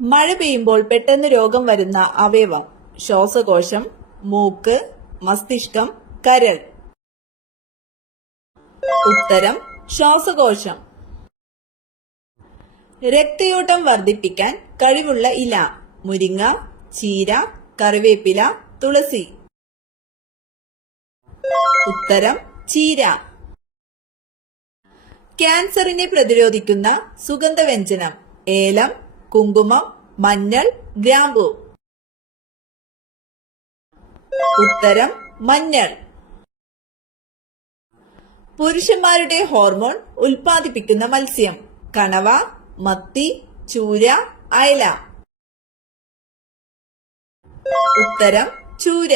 മഴ പെയ്യുമ്പോൾ പെട്ടെന്ന് രോഗം വരുന്ന അവയവം: ശ്വാസകോശം, മൂക്ക്, മസ്തിഷ്കം, കരൾ. ഉത്തരം ശ്വാസകോശം. രക്തയോട്ടം വർദ്ധിപ്പിക്കാൻ കഴിവുള്ള ഇല: മുരിങ്ങ, ചീര, കറിവേപ്പില, തുളസി. ഉത്തരം ചീര. ക്യാൻസറിനെ പ്രതിരോധിക്കുന്ന സുഗന്ധവ്യഞ്ജനം: ഏലം, കുങ്കുമം, മഞ്ഞൾ, ഗ്രാമ്പു. ഉത്തരം മഞ്ഞൾ. പുരുഷന്മാരുടെ ഹോർമോൺ ഉൽപ്പാദിപ്പിക്കുന്ന മത്സ്യം: കണവ, മത്തി, ചൂര, അയല. ഉത്തരം ചൂര.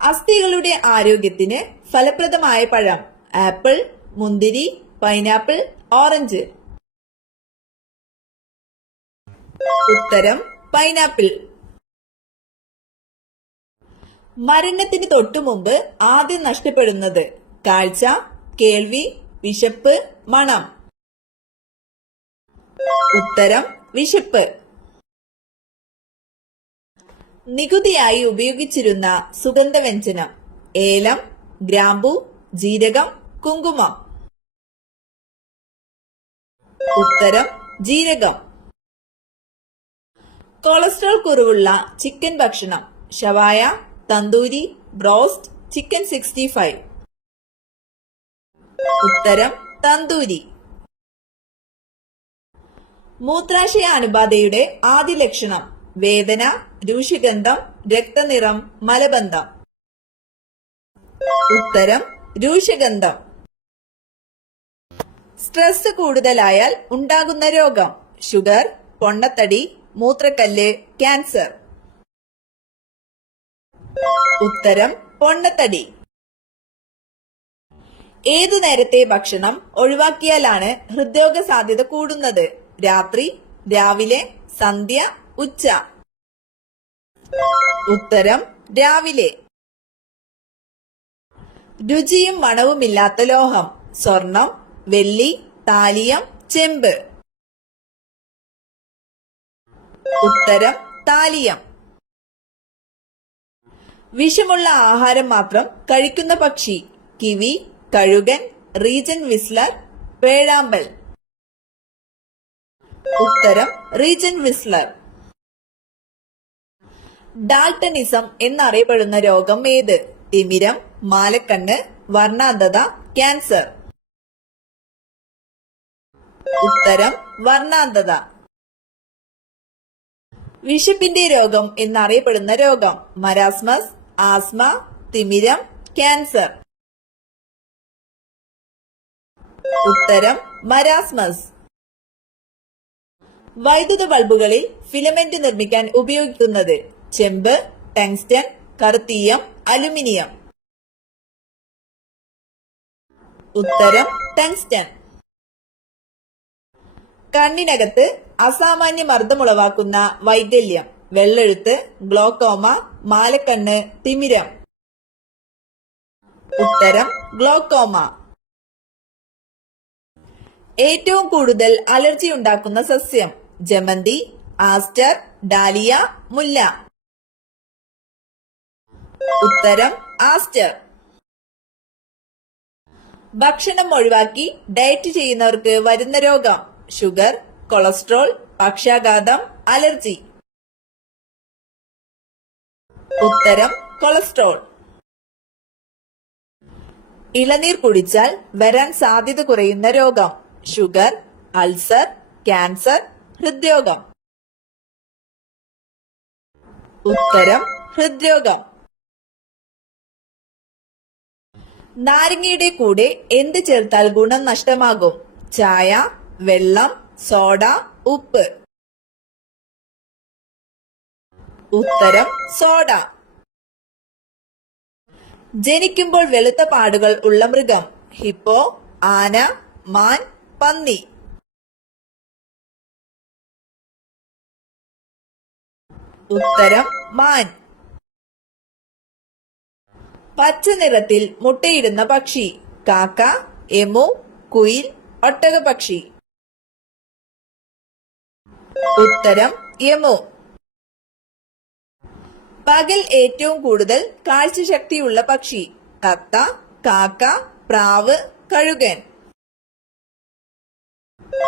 അസ്ഥികളുടെ ആരോഗ്യത്തിന് ഫലപ്രദമായ പഴം: ആപ്പിൾ, മുന്തിരി, പൈനാപ്പിൾ, ഓറഞ്ച്. ഉത്തരം പൈനാപ്പിൾ. മരണത്തിന് തൊട്ടുമുമ്പ് ആദ്യം നഷ്ടപ്പെടുന്നത്: കാഴ്ച, കേൾവി, വിശപ്പ്, മണം. ഉത്തരം വിശപ്പ്. നികുതിയായി ഉപയോഗിച്ചിരുന്ന സുഗന്ധവ്യഞ്ജനം: ഏലം, ഗ്രാമ്പു, ജീരകം, കുങ്കുമം. ഉത്തരം ജീരകം. കൊളസ്ട്രോൾ കുറവുള്ള ചിക്കൻ ഭക്ഷണം: ഷവായ, തന്തൂരി, ബ്രോസ്റ്റ്, ചിക്കൻ 65. ഉത്തരം തന്തൂരി. മൂത്രാശയ അണുബാധയുടെ ആദ്യ ലക്ഷണം: വേദന, രൂക്ഷഗന്ധം, രക്തനിറം, മലബന്ധം. ഉത്തരം രൂക്ഷഗന്ധം. സ്ട്രെസ് കൂടുതലായാൽ ഉണ്ടാകുന്ന രോഗം: ഷുഗർ, പൊണ്ണത്തടി, മൂത്രക്കല്ല്, ക്യാൻസർ. ഉത്തരം പൊണ്ണത്തടി. ഏതു നേരത്തെ ഭക്ഷണം ഒഴിവാക്കിയാലാണ് ഹൃദ്രോഗ സാധ്യത കൂടുന്നത്? രാത്രി, രാവിലെ, സന്ധ്യ, ഉച്ച. ഉത്തരം രാവിലെ. രുചിയും മണവുമില്ലാത്ത ലോഹം: സ്വർണം, വെള്ളി, താലിയം, ചെമ്പ്. ഉത്തരം താലിയം. വിഷമുള്ള ആഹാരം മാത്രം കഴിക്കുന്ന പക്ഷി: കിവി, കഴുകൻ, റീജൻ വിസ്ലർ, വേഴാമ്പൽ. ഉത്തരം റീജൻ വിസ്ലർ. ഡാൾട്ടണിസം എന്നറിയപ്പെടുന്ന രോഗം ഏത്? തിമിരം, മാലക്കണ്ണ്, വർണ്ണാന്ധത, ക്യാൻസർ. ഉത്തരം വർണ്ണാന്ധത. വിശപ്പിന്റെ രോഗം എന്നറിയപ്പെടുന്ന രോഗം: മരാസ്മസ്, ആസ്മ, തിമിരം, ക്യാൻസർ. ഉത്തരം മരാസ്മസ്. വൈദ്യുത ബൾബുകളിൽ ഫിലമെന്റ് നിർമ്മിക്കാൻ ഉപയോഗിക്കുന്നത്: ചെമ്പ്, ടങ്സ്റ്റൺ, കറുത്തീയം, അലുമിനിയം. ഉത്തരം ടങ്സ്റ്റൺ. കണ്ണിനകത്ത് അസാമാന്യ മർദ്ദമുളവാക്കുന്ന വൈകല്യം: വെള്ളെഴുത്ത്, ഗ്ലോക്കോമ, മാലക്കണ്ണ്, തിമിരം. ഉത്തരം ഗ്ലോക്കോമ. ഏറ്റവും കൂടുതൽ അലർജി ഉണ്ടാക്കുന്ന സസ്യം: ജമന്തി, ആസ്റ്റർ, ഡാലിയ, മുല്ല. ഉത്തരം ആസ്റ്റർ. ഭക്ഷണം ഒഴിവാക്കി ഡയറ്റ് ചെയ്യുന്നവർക്ക് വരുന്ന രോഗം: ഷുഗർ, കൊളസ്ട്രോൾ, പക്ഷാഘാതം, അലർജി. ഉത്തരം കൊളസ്ട്രോൾ. ഇളനീർ കുടിച്ചാൽ വരാൻ സാധ്യത കുറയുന്ന രോഗം: ഷുഗർ, അൾസർ, ക്യാൻസർ, ഹൃദ്രോഗം. ഉത്തരം ഹൃദ്രോഗം. നാരങ്ങയുടെ കൂടെ എന്ത് ചേർത്താൽ ഗുണം നഷ്ടമാകും? ചായ, വെള്ളം, സോഡ, ഉപ്പ്. ഉത്തരം സോഡ. ജനിക്കുമ്പോൾ വെളുത്ത പാടുകൾ ഉള്ള മൃഗം: ഹിപ്പോ, ആന, മാൻ, പന്നി. ഉത്തരം മാൻ. പച്ച നിറത്തിൽ മുട്ടയിടുന്ന പക്ഷി: കാക്ക, എമു, കുയിൽ, ഒട്ടകപക്ഷി. ഉത്തരം യമു. പകൽ ഏറ്റവും കൂടുതൽ കാഴ്ചശക്തിയുള്ള പക്ഷി? തത്ത, കാക്ക, പ്രാവ്, കഴുകൻ.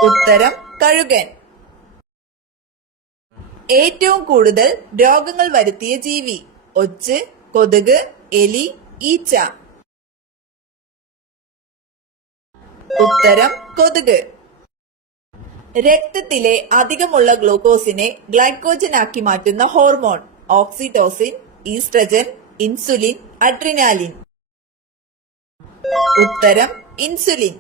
ഉത്തരം കഴുകൻ. ഏറ്റവും കൂടുതൽ രോഗങ്ങൾ വരുത്തിയ ജീവി? ഒച്ച്, കൊതുക്, എലി, ഈച്ച. ഉത്തരം കൊതുക്. രക്തത്തിലെ അധികമുള്ള ഗ്ലൂക്കോസിനെ ഗ്ലൈക്കോജൻ ആക്കി മാറ്റുന്ന hormone? Oxytocin, oestrogen, insulin, adrenaline. ഉത്തരം ഇൻസുലിൻ.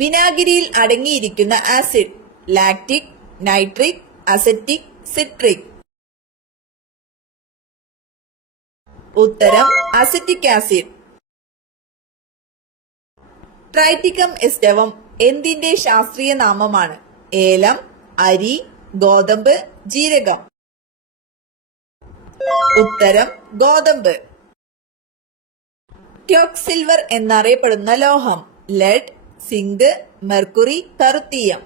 വിനാഗിരിയിൽ അടങ്ങിയിരിക്കുന്ന acid? Lactic, nitric, acetic, citric. ഉത്തരം അസറ്റിക് ആസിഡ്. ട്രൈറ്റിക്കം എസ്റ്റവം എന്തിന്റെ ശാസ്ത്രീയ നാമമാണ്? ഏലം, അരി, ഗോതമ്പ്, ജീരകം. ഉത്തരം ഗോതമ്പ്. ക്യോക്സിൽവർ എന്നറിയപ്പെടുന്ന ലോഹം? ലെഡ്, സിങ്ക്, മെർക്കുറി, കറുത്തീയം.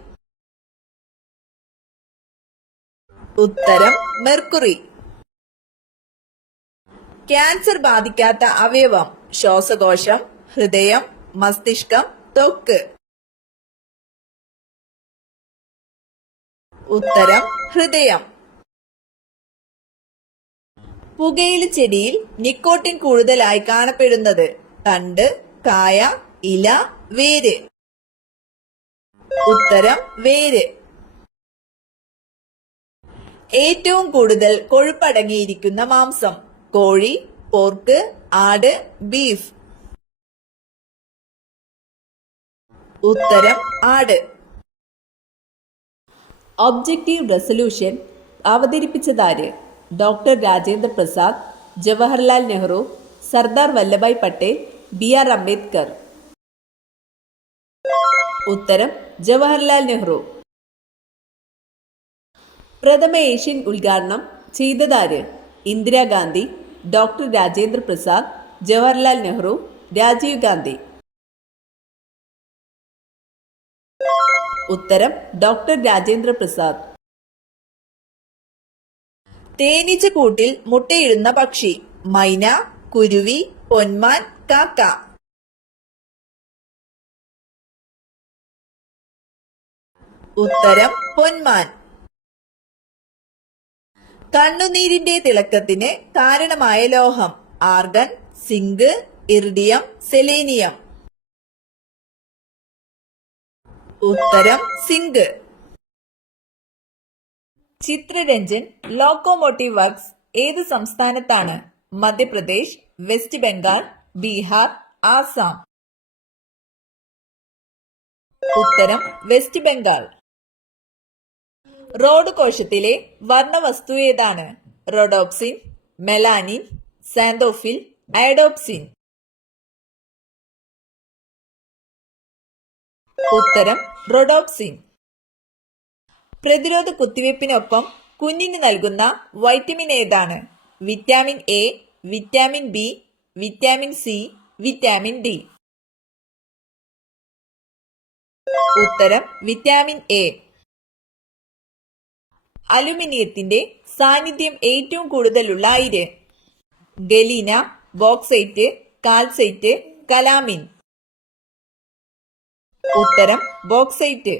ഉത്തരം മെർക്കുറി. ക്യാൻസർ ബാധിക്കാത്ത അവയവം? ശ്വാസകോശം, ഹൃദയം, മസ്തിഷ്കം, ത്വക്ക്. ഉത്തരം ഹൃദയം. പുകയില ചെടിയിൽ നിക്കോട്ടിൻ കൂടുതലായി കാണപ്പെടുന്നത്? തണ്ട്, കായ, ഇല, വേര്. ഉത്തരം വേര്. ഏറ്റവും കൂടുതൽ കൊഴുപ്പടങ്ങിയിരിക്കുന്ന മാംസം? കോഴി, പോർക്ക്, ആട്, ബീഫ്. ഉത്തരം ആട്. ഒബ്ജക്റ്റീവ് റെസൊല്യൂഷൻ അവതരിപ്പിച്ചതാര്? Doctor Rajendra Prasad, Jawaharlal Nehru, Sardar Vallabhbhai Patel, BR Ambedkar. ഉത്തരം ജവഹർലാൽ നെഹ്റു. പ്രഥമ ഏഷ്യൻ ഉദ്ഘാടനം ചെയ്തതാര്? ഇന്ദിരാഗാന്ധി, ഡോക്ടർ രാജേന്ദ്ര പ്രസാദ്, ജവഹർലാൽ നെഹ്റു, രാജീവ് ഗാന്ധി. ഉത്തരം ഡോക്ടർ രാജേന്ദ്ര പ്രസാദ്. തേനീച്ച കൂട്ടിൽ മുട്ടയിടുന്ന പക്ഷി? മൈന, കുരുവി, പൊന്മാൻ, കാക്ക. ഉത്തരം പൊന്മാൻ. കണ്ണുനീരിന്റെ തിളക്കത്തിന് കാരണമായ ലോഹം? Argon, zinc, iridium, selenium. ഉത്തരം സിങ്ക്. ചിത്രരഞ്ജൻ ലോക്കോമോട്ടീവ് വർക്ക്സ് ഏത് സംസ്ഥാനത്താണ്? മധ്യപ്രദേശ്, വെസ്റ്റ് ബംഗാൾ, ബീഹാർ, ആസാം. ഉത്തരം വെസ്റ്റ് ബംഗാൾ. റോഡ് കോശത്തിലെ വർണ്ണവസ്തു ഏതാണ്? Rhodopsin, melanin, xanthophyll, iodopsin. ഉത്തരം റോഡോപ്സിൻ. പ്രതിരോധ കുത്തിവയ്പ്പിനൊപ്പം കുഞ്ഞിന് നൽകുന്ന വൈറ്റമിൻ ഏതാണ്? Vitamin A, vitamin B, vitamin C, vitamin D. ഉത്തരം വിറ്റാമിൻ എ. അലുമിനിയത്തിന്റെ സാന്നിധ്യം ഏറ്റവും കൂടുതലുള്ള അയിര്? Galena, bauxite, calcite, calamine. ഉത്തരം ബോക്സൈറ്റ്.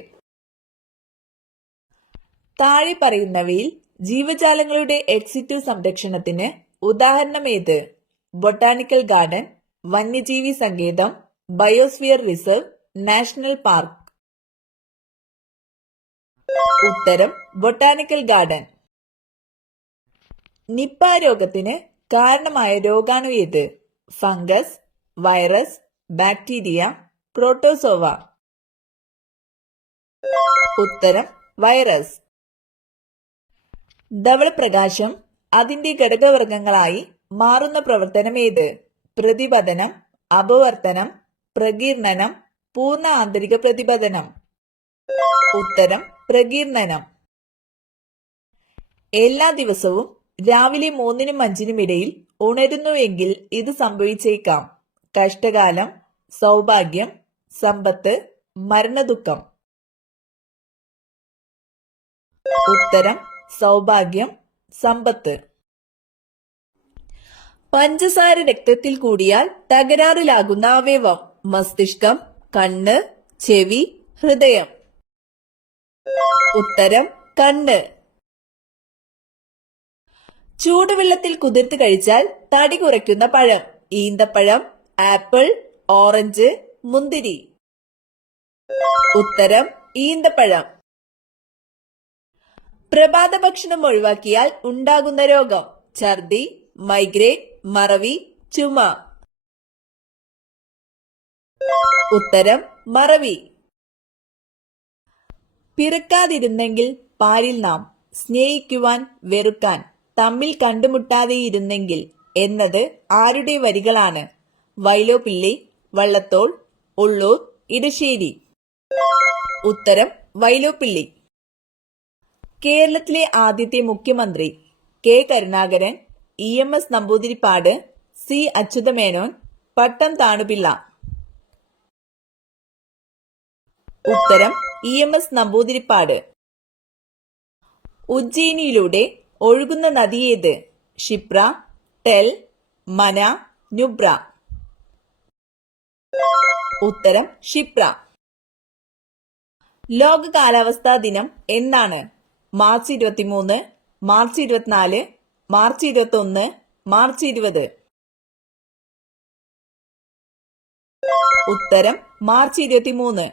താഴെ പറയുന്നവയിൽ ജീവജാലങ്ങളുടെ എക്സിറ്റു സംരക്ഷണത്തിന് ഉദാഹരണം ഏത്? ബൊട്ടാണിക്കൽ ഗാർഡൻ, വന്യജീവി സങ്കേതം, ബയോസ്ഫിയർ റിസർവ്, നാഷണൽ പാർക്ക്. ഉത്തരം ബൊട്ടാണിക്കൽ ഗാർഡൻ. നിപ്പ രോഗത്തിന് കാരണമായ രോഗാണു ഏത്? Fungus, virus, bacteria, protozoa. ഉത്തരം വൈറസ്. ധവളപ്രകാശം അതിന്റെ ഘടകവർഗങ്ങളായി മാറുന്ന പ്രവർത്തനം ഏത്? പ്രതിപതനം, അപവർത്തനം, പ്രകീർണനം, പൂർണ്ണ ആന്തരിക പ്രതിപതനം. ഉത്തരം പ്രകീർണനം. എല്ലാ ദിവസവും രാവിലെ 3-നും 5-നും ഇടയിൽ ഉണരുന്നുവെങ്കിൽ ഇത് സംഭവിച്ചേക്കാം: കഷ്ടകാലം, സൗഭാഗ്യം, സമ്പത്ത്, മരണദുഃഖം. ഉത്തരം സൗഭാഗ്യം, സമ്പത്ത്. പഞ്ചസാര രക്തത്തിൽ കൂടിയാൽ തകരാറിലാകുന്ന അവയവം: മസ്തിഷ്കം, കണ്ണ്, ചെവി, ഹൃദയം. ഉത്തരം കണ്ണ്. ചൂടുവെള്ളത്തിൽ കുതിർത്ത് കഴിച്ചാൽ തടി കുറയ്ക്കുന്ന പഴം: ഈന്തപ്പഴം, ആപ്പിൾ, ഓറഞ്ച്, മുന്തിരി. ഉത്തരം ഈന്തപ്പഴം. പ്രഭാത ഭക്ഷണം ഒഴിവാക്കിയാൽ ഉണ്ടാകുന്ന രോഗം: ഛർദി, മൈഗ്രെയിൻ, മറവി, ചുമ. ഉത്തരം മറവി. പിറക്കാതിരുന്നെങ്കിൽ പാരിൽ നാം, സ്നേഹിക്കുവാൻ വെറുക്കാൻ, തമ്മിൽ കണ്ടുമുട്ടാതെയിരുന്നെങ്കിൽ എന്നത് ആരുടെ വരികളാണ്? വൈലോപ്പിള്ളി, വള്ളത്തോൾ, ഉള്ളൂർ, ഇടശ്ശേരി. ഉത്തരം വൈലോപ്പിള്ളി. കേരളത്തിലെ ആദ്യത്തെ മുഖ്യമന്ത്രി: K Karunakaran, EMS Namboodiripad, C Achutha Menon, Pattom Thanu Pillai. ഉത്തരം EMS നമ്പൂതിരിപ്പാട്. ഉജ്ജയിനിയിലൂടെ ഒഴുകുന്ന നദിയേത്? ക്ഷിപ്ര, ടെൽ, മന, നുബ്ര. ഉത്തരം ക്ഷിപ്ര. ലോക കാലാവസ്ഥാ ദിനം എന്നാണ്? March 23, March 24, March 21, March 20. ഉത്തരം മാർച്ച് 23.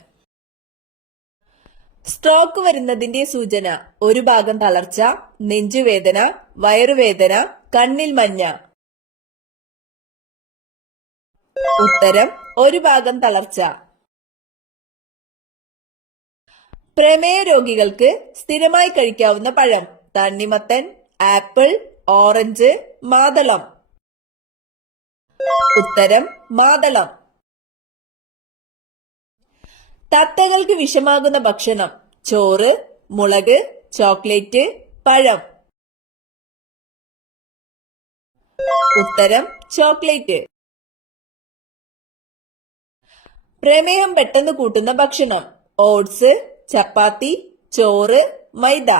സ്ട്രോക്ക് വരുന്നതിന്റെ സൂചന: ഒരു ഭാഗം തളർച്ച, നെഞ്ചുവേദന, വയറുവേദന, കണ്ണിൽ മഞ്ഞ. ഉത്തരം ഒരു ഭാഗം തളർച്ച. പ്രമേയ രോഗികൾക്ക് സ്ഥിരമായി കഴിക്കാവുന്ന പഴം: തണ്ണിമത്തൻ, ആപ്പിൾ, ഓറഞ്ച്, മാതളം. ഉത്തരം മാതളം. തത്തകൾക്ക് വിഷമാകുന്ന ഭക്ഷണം: ചോറ്, മുളക്, ചോക്ലേറ്റ്, പഴം. ഉത്തരം ചോക്ലേറ്റ്. പ്രമേഹം പെട്ടെന്ന് കൂട്ടുന്ന ഭക്ഷണം: ഓട്സ്, ചപ്പാത്തി, ചോറ്, മൈദ.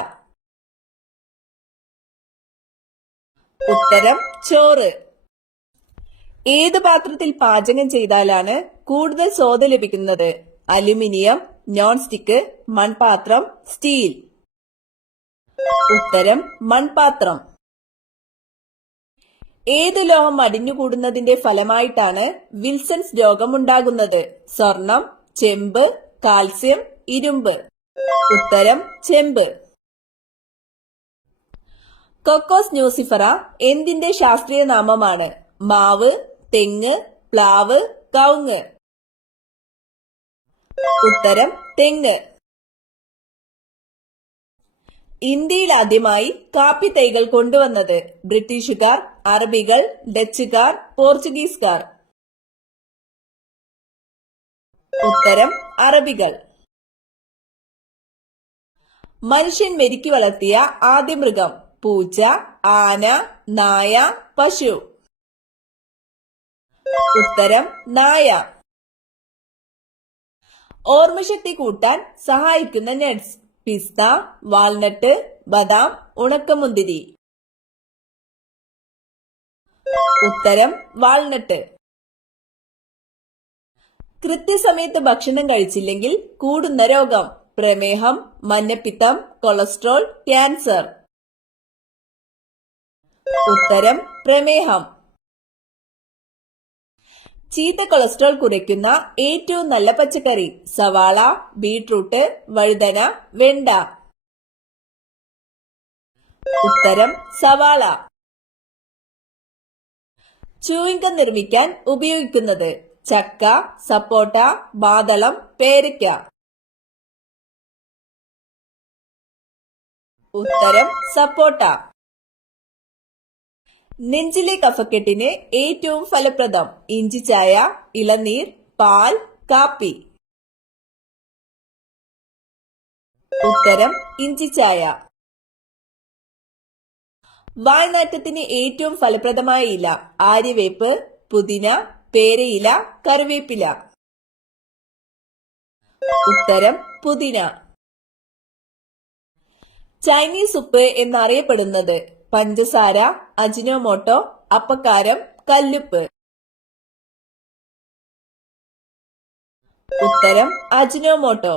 ഉത്തരം ചോറ്. ഏത് പാത്രത്തിൽ പാചകം ചെയ്താലാണ് കൂടുതൽ സ്വാദ് ലഭിക്കുന്നത്? അലുമിനിയം, നോൺ സ്റ്റിക്ക്, മൺപാത്രം, സ്റ്റീൽ. ഉത്തരം മൺപാത്രം. ഏത് ലോഹം അടിഞ്ഞുകൂടുന്നതിന്റെ ഫലമായിട്ടാണ് വിൽസൺസ് രോഗം ഉണ്ടാകുന്നത്? സ്വർണം, ചെമ്പ്, കാൽസ്യം, ഇരുമ്പ്. ഉത്തരം ചെമ്പ്. കൊക്കോസ് ന്യൂസിഫറ എന്തിന്റെ ശാസ്ത്രീയ നാമമാണ്? മാവ്, തെങ്ങ്, പ്ലാവ്, കവുങ്ങ്. ഉത്തരം തെങ്ങ്. ഇന്ത്യയിൽ ആദ്യമായി കാപ്പി തൈകൾ കൊണ്ടുവന്നത്? ബ്രിട്ടീഷുകാർ, അറബികൾ, ഡച്ചുകാർ, പോർച്ചുഗീസുകാർ. ഉത്തരം അറബികൾ. മനുഷ്യൻ മെരുക്കി വളർത്തിയ ആദ്യ മൃഗം? പൂച്ച, ആന, നായ, പശു. ഉത്തരം നായ. ഓർമ്മശക്തി കൂട്ടാൻ സഹായിക്കുന്ന നട്ട്സ്: പിസ്ത, വാൾനട്ട്, ബദാം, ഉണക്കമുന്തിരി. ഉത്തരം വാൾനട്ട്. കൃത്യസമയത്ത് ഭക്ഷണം കഴിച്ചില്ലെങ്കിൽ കൂടുന്ന രോഗം: പ്രമേഹം, മഞ്ഞപ്പിത്തം, കൊളസ്ട്രോൾ, ക്യാൻസർ. ഉത്തരം പ്രമേഹം. ചീത്ത കൊളസ്ട്രോൾ കുറയ്ക്കുന്ന ഏറ്റവും നല്ല പച്ചക്കറി: സവാള, ബീട്രൂട്ട്, വഴുതന, വെണ്ട. ഉത്തരം സവാള. ചൂയിംഗം നിർമ്മിക്കാൻ ഉപയോഗിക്കുന്നത്: ചക്ക, സപ്പോട്ട, മാതളം, പേരയ്ക്ക. ഉത്തരം സപ്പോട്ട. നെഞ്ചിലെ കഫക്കെട്ടിന് ഏറ്റവും ഫലപ്രദം: ഇഞ്ചിച്ചായ, ഇളനീർ, പാൽ, കാപ്പി. ഉത്തരം ഇഞ്ചിച്ചായ. വാൾനാറ്റത്തിന് ഏറ്റവും ഫലപ്രദമായ ഇല: ആര്യവേപ്പ്, പുതിന, പേരയില, കറിവേപ്പില. ഉത്തരം പുതിന. ചൈനീസ് ഉപ്പ് എന്നറിയപ്പെടുന്നത് പഞ്ചസാര, അജിനോമോട്ടോ, അപ്പക്കാരം, കല്ലുപ്പ്. ഉത്തരം അജിനോമോട്ടോ.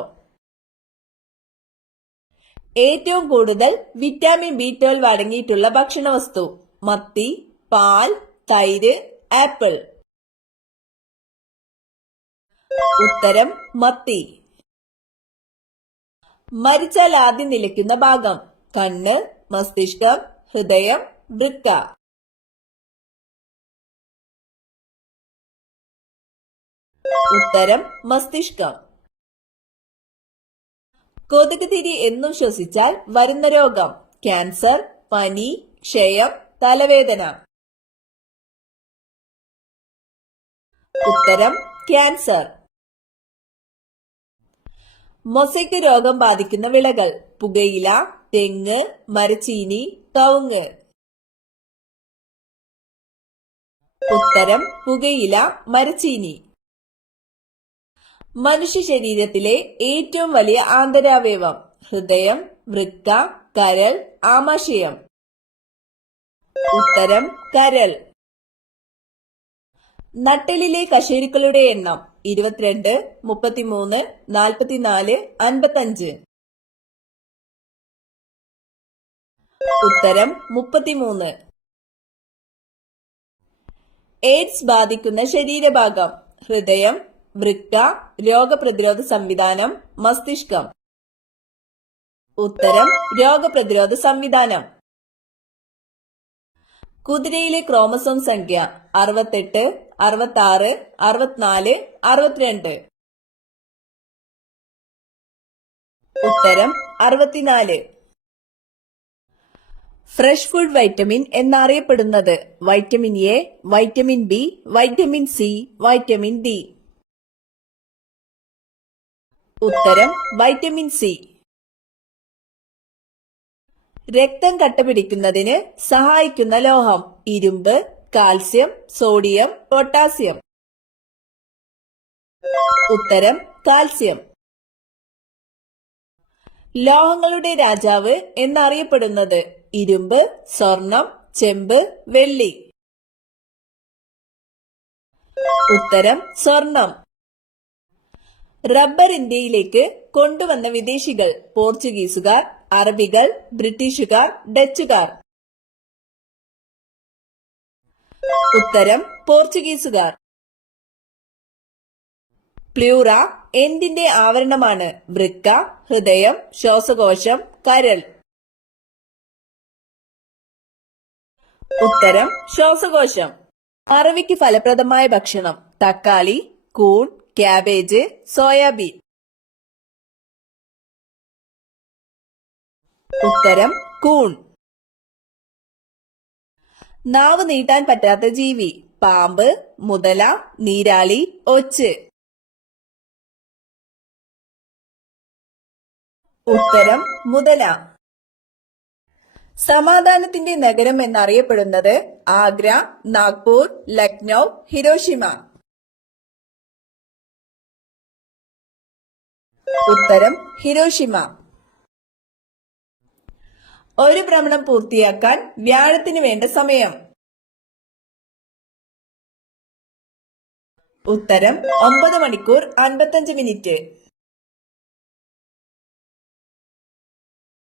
ഏറ്റവും കൂടുതൽ വിറ്റാമിൻ B12 അടങ്ങിയിട്ടുള്ള ഭക്ഷണവസ്തു മത്തി, പാൽ, തൈര്, ആപ്പിൾ. ഉത്തരം മത്തി. മരിച്ചാൽ ആദ്യം നിലയ്ക്കുന്ന ഭാഗം കണ്ണ്, മസ്തിഷ്കം, ഹൃദയം, വൃക്ക. ഉത്തരം മസ്തിഷ്കം. കൊതുക് തിരി എന്നും ശ്വസിച്ചാൽ വരുന്ന രോഗം ക്യാൻസർ, പനി, ക്ഷയം, തലവേദന. ഉത്തരം ക്യാൻസർ. മൊസൈക്ക് രോഗം ബാധിക്കുന്ന വിളകൾ പുകയില, തെങ്ങ്, മരച്ചീനി, കവുങ്ങ്. ഉത്തരം പുകയില, മരച്ചീനി. മനുഷ്യ ശരീരത്തിലെ ഏറ്റവും വലിയ ആന്തരാവയവം ഹൃദയം, വൃക്ക, കരൾ, ആമാശയം. ഉത്തരം കരൾ. നട്ടെല്ലിലെ കശേരുക്കളുടെ എണ്ണം 22, 33, 44, 55. ഉത്തരം 33. എയ്ഡ്സ് ബാധിക്കുന്ന ശരീരഭാഗം ഹൃദയം, വൃക്ക, രോഗപ്രതിരോധ സംവിധാനം, മസ്തിഷ്കം. ഉത്തരം രോഗപ്രതിരോധ സംവിധാനം. കുതിരയിലെ ക്രോമസോം സംഖ്യ 68, 66, 64, 62. ഉത്തരം 64. ഫ്രഷ് ഫുഡ് വൈറ്റമിൻ എന്നറിയപ്പെടുന്നത് vitamin A, vitamin B, vitamin C, vitamin D. ഉത്തരം വൈറ്റമിൻ സി. രക്തം കട്ടപിടിക്കുന്നതിന് സഹായിക്കുന്ന ലോഹം ഇരുമ്പ്, കാൽസ്യം, സോഡിയം, പൊട്ടാസ്യം. ഉത്തരം കാൽസ്യം. ലോഹങ്ങളുടെ രാജാവ് എന്നറിയപ്പെടുന്നത് ഇരുമ്പ്, സ്വർണം, ചെമ്പ്, വെള്ളി. ഉത്തരം സ്വർണം. റബ്ബർ ഇന്ത്യയിലേക്ക് കൊണ്ടുവന്ന വിദേശികൾ പോർച്ചുഗീസുകാർ, അറബികൾ, ബ്രിട്ടീഷുകാർ, ഡച്ചുകാർ. ഉത്തരം പോർച്ചുഗീസുകാർ. പ്ലൂറ എന്തിന്റെ ആവരണമാണ് വൃക്ക, ഹൃദയം, ശ്വാസകോശം, കരൾ. ഉത്തരം ശ്വാസകോശം. അറവിക്ക് ഫലപ്രദമായ ഭക്ഷണം തക്കാളി, കൂൺ, ക്യാബേജ്, സോയാബീൻ. ഉത്തരം കൂൺ. നാവ് നീട്ടാൻ പറ്റാത്ത ജീവി പാമ്പ്, മുതല, നീരാളി, ഒച്ച്. ഉത്തരം മുതല. സമാധാനത്തിന്റെ നഗരം എന്നറിയപ്പെടുന്നത് ആഗ്ര, നാഗ്പൂർ, ലക്നൌ, ഹിരോഷിമ. ഉത്തരം ഹിരോഷിമ. ഒരു ഭ്രമണം പൂർത്തിയാക്കാൻ വ്യാഴത്തിന് വേണ്ട സമയം ഉത്തരം 9 മണിക്കൂർ 55 മിനിറ്റ്.